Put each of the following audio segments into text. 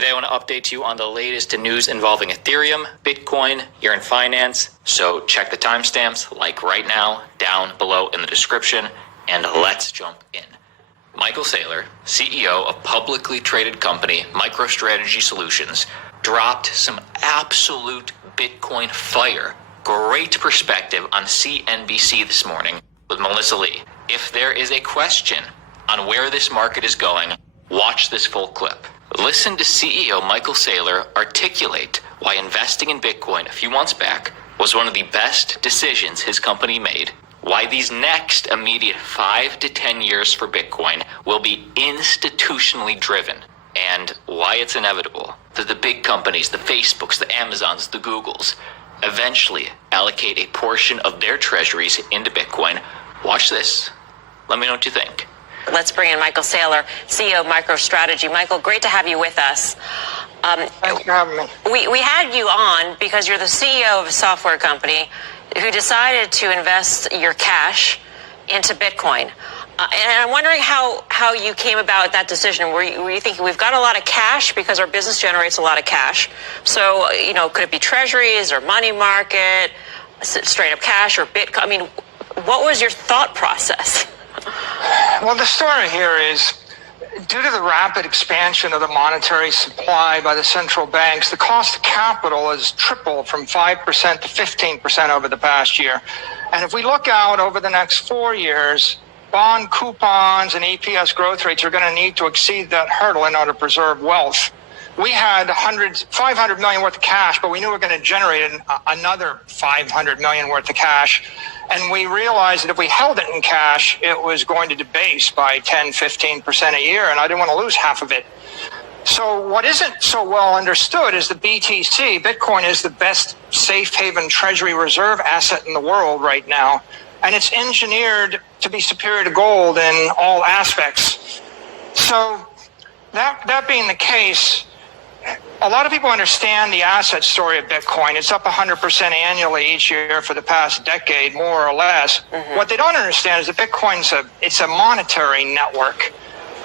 Today I want to update you on the latest news involving Ethereum, Bitcoin, you're in finance, so check the timestamps like right now down below in the description, and let's jump in. Michael Saylor, CEO of publicly traded company MicroStrategy Solutions, dropped some absolute Bitcoin fire. Great perspective on CNBC this morning with Melissa Lee. If there is a question on where this market is going, watch this full clip. Listen to CEO Michael Saylor articulate why investing in Bitcoin a few months back was one of the best decisions his company made, why these next immediate 5 to 10 years for Bitcoin will be institutionally driven, and why it's inevitable that the big companies, the Facebooks, the Amazons, the Googles, eventually allocate a portion of their treasuries into Bitcoin. Watch this. Let me know what you think. Let's bring in Michael Saylor, CEO of MicroStrategy. Michael, great to have you with us. Thanks for having me. We had you on because you're the CEO of a software company who decided to invest your cash into Bitcoin. And I'm wondering how you came about that decision. Were you thinking we've got a lot of cash because our business generates a lot of cash? So, could it be treasuries or money market, straight up cash or Bitcoin? I mean, what was your thought process? Well, the story here is, due to the rapid expansion of the monetary supply by the central banks, the cost of capital has tripled from 5% to 15% over the past year. And if we look out over the next 4 years, bond coupons and EPS growth rates are going to need to exceed that hurdle in order to preserve wealth. We had 500 million worth of cash, but we knew we were going to generate another 500 million worth of cash. And we realized that if we held it in cash, it was going to debase by 10, 15% a year, and I didn't want to lose half of it. So what isn't so well understood is the BTC, Bitcoin, is the best safe haven treasury reserve asset in the world right now. And it's engineered to be superior to gold in all aspects. So that being the case, a lot of people understand the asset story of Bitcoin. It's up 100% annually each year for the past decade, more or less. Mm-hmm. What they don't understand is that Bitcoin's it's a monetary network.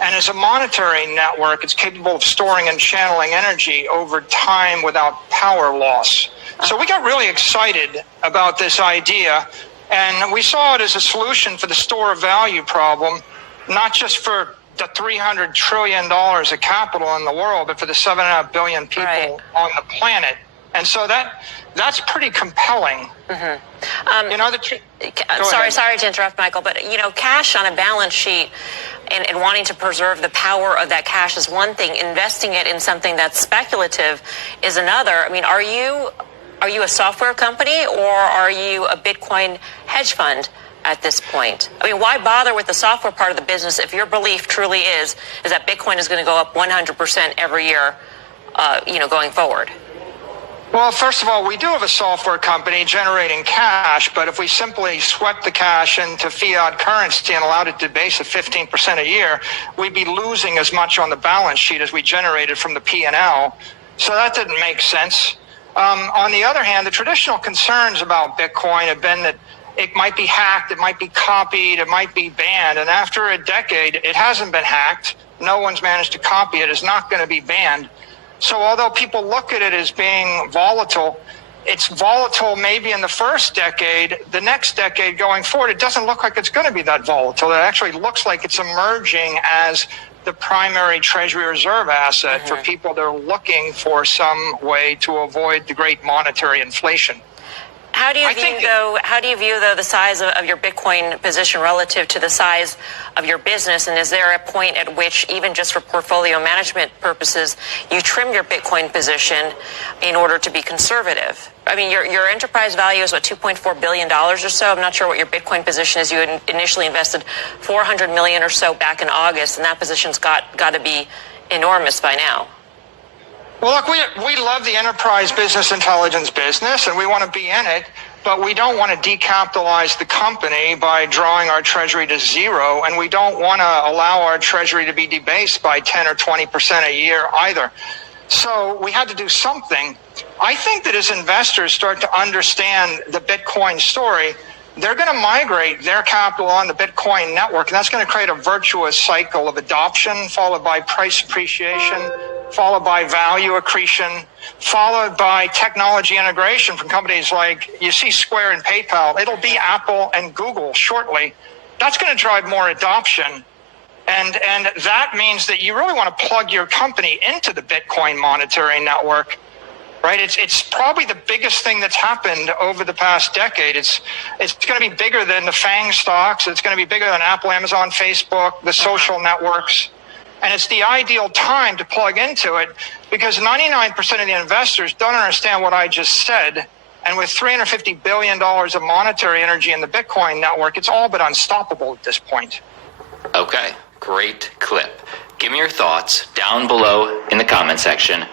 And as a monetary network, it's capable of storing and channeling energy over time without power loss. So we got really excited about this idea, and we saw it as a solution for the store of value problem, not just for the $300 trillion of capital in the world, but for the 7.5 billion people on the planet. And so that's pretty compelling. Mm-hmm. Sorry to interrupt, Michael, but cash on a balance sheet and wanting to preserve the power of that cash is one thing. Investing it in something that's speculative is another. I mean, are you a software company or are you a Bitcoin hedge fund at this point? I mean, why bother with the software part of the business if your belief truly is that Bitcoin is going to go up 100% every year, going forward? Well, first of all, we do have a software company generating cash, but if we simply swept the cash into fiat currency and allowed it to debase at 15% a year, we'd be losing as much on the balance sheet as we generated from the P&L. So that didn't make sense. On the other hand, the traditional concerns about Bitcoin have been that it might be hacked, it might be copied, it might be banned. And after a decade, it hasn't been hacked. No one's managed to copy it. It's not going to be banned. So although people look at it as being volatile, it's volatile maybe in the first decade. The next decade going forward, it doesn't look like it's going to be that volatile. It actually looks like it's emerging as the primary treasury reserve asset for people that are looking for some way to avoid the great monetary inflation. How do you view the size of your Bitcoin position relative to the size of your business? And is there a point at which, even just for portfolio management purposes, you trim your Bitcoin position in order to be conservative? I mean, your enterprise value is, $2.4 billion or so? I'm not sure what your Bitcoin position is. You initially invested $400 million or so back in August, and that position's got to be enormous by now. Well, look, we love the enterprise business intelligence business, and we want to be in it, but we don't want to decapitalize the company by drawing our treasury to zero, and we don't want to allow our treasury to be debased by 10 or 20% a year either. So we had to do something. I think that as investors start to understand the Bitcoin story, they're going to migrate their capital on the Bitcoin network, and that's going to create a virtuous cycle of adoption followed by price appreciation, followed by value accretion, followed by technology integration from companies like, you see Square and PayPal. It'll be Apple and Google shortly. That's going to drive more adoption. And that means that you really want to plug your company into the Bitcoin monetary network, right? It's probably the biggest thing that's happened over the past decade. It's going to be bigger than the FANG stocks. It's going to be bigger than Apple, Amazon, Facebook, the social networks. And it's the ideal time to plug into it because 99% of the investors don't understand what I just said. And with $350 billion of monetary energy in the Bitcoin network, it's all but unstoppable at this point. Okay, great clip. Give me your thoughts down below in the comment section.